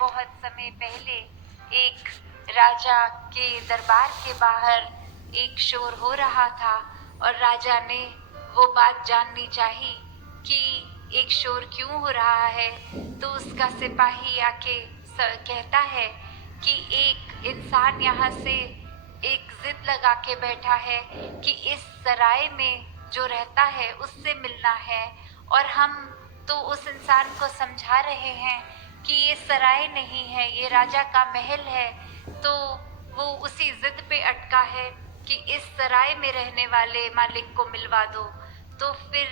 बहुत समय पहले एक राजा के दरबार के बाहर एक शोर हो रहा था और राजा ने वो बात जाननी चाही कि एक शोर क्यों हो रहा है। तो उसका सिपाही आके कहता है कि एक इंसान यहाँ से एक जिद लगा के बैठा है कि इस सराय में जो रहता है उससे मिलना है, और हम तो उस इंसान को समझा रहे हैं कि ये सराय नहीं है, ये राजा का महल है। तो वो उसी जिद पे अटका है कि इस सराय में रहने वाले मालिक को मिलवा दो। तो फिर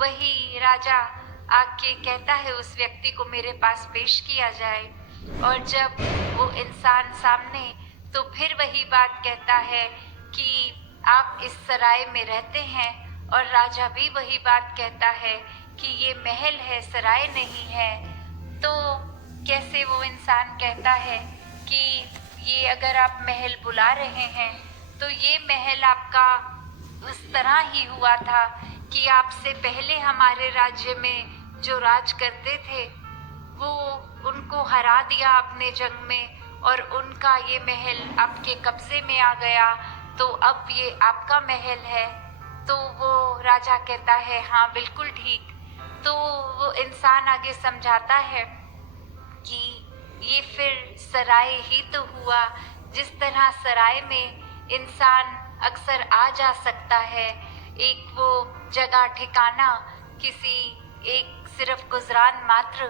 वही राजा आके कहता है उस व्यक्ति को मेरे पास पेश किया जाए, और जब वो इंसान सामने, तो फिर वही बात कहता है कि आप इस सराय में रहते हैं, और राजा भी वही बात कहता है कि ये महल है, सराय नहीं है। तो कैसे वो इंसान कहता है कि ये अगर आप महल बुला रहे हैं तो ये महल आपका उस तरह ही हुआ था कि आपसे पहले हमारे राज्य में जो राज करते थे वो उनको हरा दिया आपने जंग में, और उनका ये महल आपके कब्जे में आ गया, तो अब ये आपका महल है। तो वो राजा कहता है हाँ बिल्कुल ठीक। तो वो इंसान आगे समझाता है कि ये फिर सराय ही तो हुआ, जिस तरह सराय में इंसान अक्सर आ जा सकता है, एक वो जगह ठिकाना किसी एक सिर्फ गुजरान मात्र,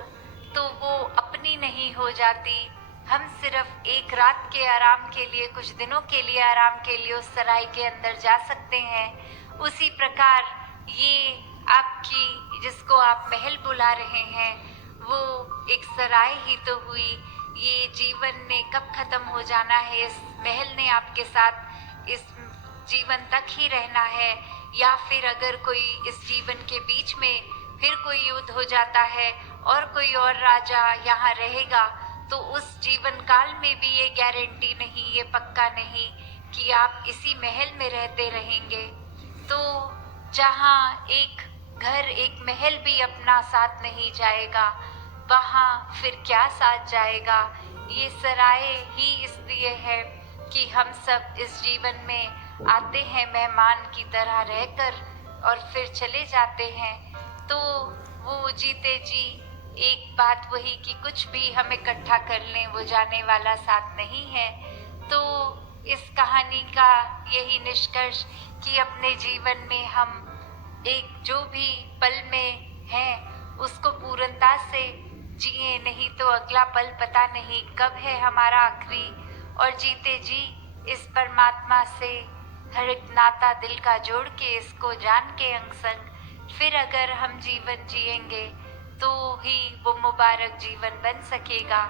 तो वो अपनी नहीं हो जाती। हम सिर्फ एक रात के आराम के लिए, कुछ दिनों के लिए आराम के लिए उस सराय के अंदर जा सकते हैं। उसी प्रकार ये आपकी, जिसको आप महल बुला रहे हैं, वो एक सराय ही तो हुई। ये जीवन ने कब खत्म हो जाना है, इस महल ने आपके साथ इस जीवन तक ही रहना है, या फिर अगर कोई इस जीवन के बीच में फिर कोई युद्ध हो जाता है और कोई और राजा यहाँ रहेगा, तो उस जीवन काल में भी ये गारंटी नहीं, ये पक्का नहीं कि आप इसी महल में रहते रहेंगे। तो जहाँ एक घर, एक महल भी अपना साथ नहीं जाएगा, वहाँ फिर क्या साथ जाएगा। ये सराय ही इसलिए है कि हम सब इस जीवन में आते हैं मेहमान की तरह रहकर और फिर चले जाते हैं। तो वो जीते जी एक बात वही कि कुछ भी हम इकट्ठा कर लें, वो जाने वाला साथ नहीं है। तो इस कहानी का यही निष्कर्ष कि अपने जीवन में हम एक जो भी पल में हैं उसको पूर्णता से जिए, नहीं तो अगला पल पता नहीं कब है हमारा आखिरी। और जीते जी इस परमात्मा से हर एक नाता दिल का जोड़ के, इसको जान के अंग संग फिर अगर हम जीवन जिएंगे तो ही वो मुबारक जीवन बन सकेगा।